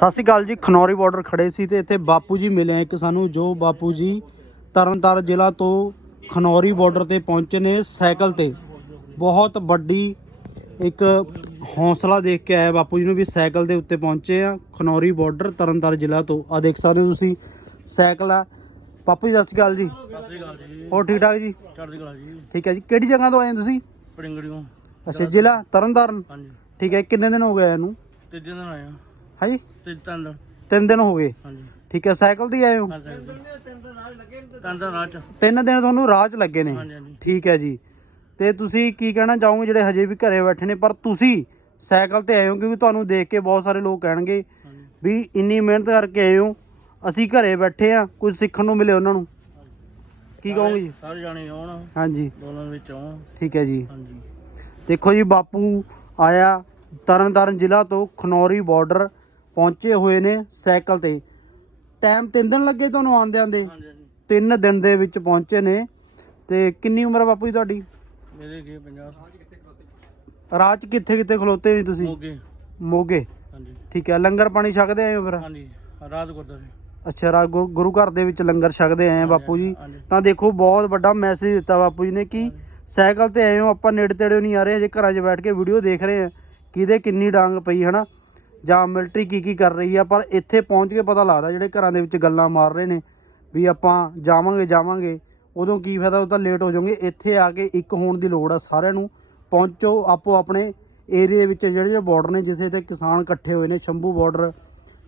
ਸਤਿ ਸ਼੍ਰੀ ਅਕਾਲ ਜੀ ਖਨੌਰੀ ਬਾਰਡਰ ਖੜੇ ਸੀ ਤੇ ਇੱਥੇ ਬਾਪੂ ਜੀ ਮਿਲੇ ਆ ਇੱਕ ਸਾਨੂੰ ਜੋ ਬਾਪੂ ਜੀ ਤਰਨਤਾਰਨ ਜ਼ਿਲ੍ਹਾ ਤੋਂ ਖਨੌਰੀ ਬਾਰਡਰ ਤੇ ਪਹੁੰਚੇ ਨੇ ਸਾਈਕਲ ਤੇ। ਬਹੁਤ ਵੱਡੀ ਇੱਕ ਹੌਸਲਾ ਦੇਖ ਕੇ ਆਇਆ ਬਾਪੂ ਜੀ ਨੂੰ ਵੀ ਸਾਈਕਲ ਦੇ ਉੱਤੇ ਪਹੁੰਚੇ ਆ ਖਨੌਰੀ ਬਾਰਡਰ ਤਰਨਤਾਰਨ ਜ਼ਿਲ੍ਹਾ ਤੋਂ। ਆ ਦੇਖ ਸਕਦੇ ਤੁਸੀਂ ਸਾਈਕਲ ਆ। ਬਾਪੂ ਜੀ ਸਤਿ ਸ਼੍ਰੀ ਅਕਾਲ ਜੀ। ਸਤਿ ਸ੍ਰੀ ਅਕਾਲ ਜੀ। ਹੋਰ ਠੀਕ ਠਾਕ ਜੀ? ਚੜ੍ਹਦੀ ਕਲਾ ਜੀ। ਠੀਕ ਹੈ ਜੀ ਕਿਹੜੀ ਜਗ੍ਹਾ ਤੋਂ ਆਏ ਹੋ ਤੁਸੀਂ? ਪੜਿੰਗੜੀਆਂ ਅੱਛਾ ਜ਼ਿਲ੍ਹਾ ਤਰਨਤਾਰਨ? ਹਾਂਜੀ। ਠੀਕ ਹੈ ਕਿੰਨੇ ਦਿਨ ਹੋ ਗਏ ਇਹਨੂੰ ਤੀਜੇ ਦਿਨ ਆਇਆ ਹਾਂਜੀ? ਤਿੰਨ ਦਿਨ। ਤਿੰਨ ਦਿਨ ਹੋ ਗਏ। ਹਾਂਜੀ। ਠੀਕ ਹੈ ਸਾਈਕਲ ਤੇ ਹੀ ਆਏ ਹੋ? ਤਿੰਨ ਦਿਨ ਤਿੰਨ ਦਿਨ ਤੁਹਾਨੂੰ ਰਾਹ 'ਚ ਲੱਗੇ ਨੇ। ਹਾਂਜੀ ਹਾਂਜੀ। ਠੀਕ ਹੈ ਜੀ। ਤੇ ਤੁਸੀਂ ਕੀ ਕਹਿਣਾ ਚਾਹੋਗੇ ਜਿਹੜੇ ਹਜੇ ਵੀ ਘਰੇ ਬੈਠੇ ਨੇ ਪਰ ਤੁਸੀਂ ਸਾਈਕਲ ਤੇ ਆਏ ਹੋ ਕਿਉਂਕਿ ਤੁਹਾਨੂੰ ਦੇਖ ਕੇ ਬਹੁਤ ਸਾਰੇ ਲੋਕ ਕਹਿਣਗੇ ਹਾਂਜੀ। ਵੀ ਇੰਨੀ ਮਿਹਨਤ ਕਰਕੇ ਆਏ ਹੋ ਅਸੀਂ ਘਰੇ ਬੈਠੇ ਆ ਕੁਝ ਸਿੱਖਣ ਨੂੰ ਮਿਲੇ ਉਹਨਾਂ ਨੂੰ। ਕੀ ਕਹੋਗੇ ਜੀ? ਸਾਰੇ ਜਾਣੇ ਆਉਣ ਹਾਂਜੀ। ਦੋਨਾਂ ਵਿੱਚ ਆਉਣ। ਠੀਕ ਹੈ ਜੀ। ਹਾਂਜੀ। ਦੇਖੋ ਜੀ ਬਾਪੂ ਆਇਆ ਤਰਨਤਾਰਨ ਜ਼ਿਲ੍ਹਾ ਤੋਂ ਖਨੌਰੀ ਬਾਰਡਰ ਪਹੁੰਚੇ ਹੋਏ ਨੇ ਸਾਈਕਲ ਤੇ। ਟਾਈਮ ਤਿੰਨ ਦਿਨ ਲੱਗੇ ਤੁਹਾਨੂੰ ਆਉਂਦੇ ਆਂਦੇ ਤਿੰਨ ਦਿਨ ਦੇ ਵਿੱਚ ਪਹੁੰਚੇ ਨੇ। ਤੇ ਕਿੰਨੀ ਉਮਰ ਬਾਪੂ ਜੀ ਤੁਹਾਡੀ? ਮੇਰੇ ਕੀ 50 ਰਾਹ 'ਚ ਕਿੱਥੇ ਕਿੱਥੇ ਖਲੋਤੇ ਜੀ ਤੁਸੀਂ? ਮੋਗੇ। ਮੋਗੇ। ਹਾਂਜੀ। ਠੀਕ ਹੈ ਲੰਗਰ ਪਾਣੀ ਛਕਦੇ ਆਏ ਹੋ ਫਿਰ? ਹਾਂਜੀ ਰਾਤ ਗੁਰਦਾਰੇ ਅੱਛਾ ਰਾ ਗੁ- ਗੁਰੂ ਘਰ ਦੇ ਵਿੱਚ ਲੰਗਰ ਛਕਦੇ ਆਏ ਆ ਬਾਪੂ ਜੀ। ਤਾਂ ਦੇਖੋ ਬਹੁਤ ਵੱਡਾ ਮੈਸੇਜ ਦਿੱਤਾ ਬਾਪੂ ਜੀ ਨੇ ਕਿ ਸਾਈਕਲ ਤੇ ਆਏ ਹੋ ਆਪਾਂ ਨੇੜੇ ਤੇੜੇ ਨਹੀਂ ਆ ਰਹੇ ਹਜੇ ਘਰਾਂ 'ਚ ਬੈਠ ਕੇ ਵੀਡੀਓ ਦੇਖ ਰਹੇ ਆ। ਕਿਹਦੇ ਕਿੰਨੀ ਡਾਂਗ ਪਈ ਹਨਾ? ਜਾਂ ਮਿਲਟਰੀ ਕੀ ਕੀ ਕਰ ਰਹੀ ਆ, ਪਰ ਇੱਥੇ ਪਹੁੰਚ ਕੇ ਪਤਾ ਲੱਗਦਾ ਜਿਹੜੇ ਘਰਾਂ ਦੇ ਵਿੱਚ ਗੱਲਾਂ ਮਾਰ ਰਹੇ ਨੇ ਵੀ ਆਪਾਂ ਜਾਵਾਂਗੇ ਜਾਵਾਂਗੇ, ਉਦੋਂ ਕੀ ਫਾਇਦਾ ਉਹ ਤਾਂ ਲੇਟ ਹੋ ਜਾਓਗੇ। ਇੱਥੇ ਆ ਕੇ ਇੱਕ ਹੋਣ ਦੀ ਲੋੜ ਆ ਸਾਰਿਆਂ ਨੂੰ। ਪਹੁੰਚੋ ਆਪੋ ਆਪਣੇ ਏਰੀਆ ਵਿੱਚ ਜਿਹੜੇ ਜਿਹੜੇ ਬਾਰਡਰ ਨੇ, ਜਿੱਥੇ ਤੇ ਕਿਸਾਨ ਇਕੱਠੇ ਹੋਏ ਨੇ, ਸ਼ੰਭੂ ਬਾਰਡਰ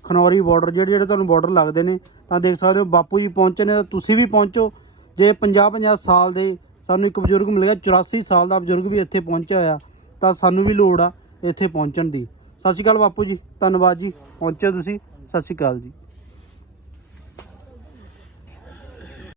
ਖਨੌਰੀ ਬਾਰਡਰ ਜਿਹੜੇ ਜਿਹੜੇ ਤੁਹਾਨੂੰ ਬਾਰਡਰ ਲੱਗਦੇ ਨੇ, ਤਾਂ ਦੇਖ ਸਕਦੇ ਹੋ ਬਾਪੂ ਜੀ ਪਹੁੰਚੇ ਨੇ, ਤਾਂ ਤੁਸੀਂ ਵੀ ਪਹੁੰਚੋ। ਜੇ 50 50 ਸਾਲ ਦੇ ਸਾਨੂੰ ਇੱਕ ਬਜ਼ੁਰਗ ਮਿਲ ਗਿਆ 84 ਸਾਲ ਦਾ ਬਜ਼ੁਰਗ ਵੀ ਇੱਥੇ ਪਹੁੰਚਿਆ ਹੋਇਆ, ਤਾਂ ਸਾਨੂੰ ਵੀ ਲੋੜ ਆ ਇੱਥੇ ਪਹੁੰਚਣ ਦੀ। ਸਤਿ ਸ਼੍ਰੀ ਅਕਾਲ ਬਾਪੂ ਜੀ ਧੰਨਵਾਦ ਜੀ। ਪਹੁੰਚੇ ਤੁਸੀਂ। ਸਤਿ ਸ਼੍ਰੀ ਅਕਾਲ ਜੀ।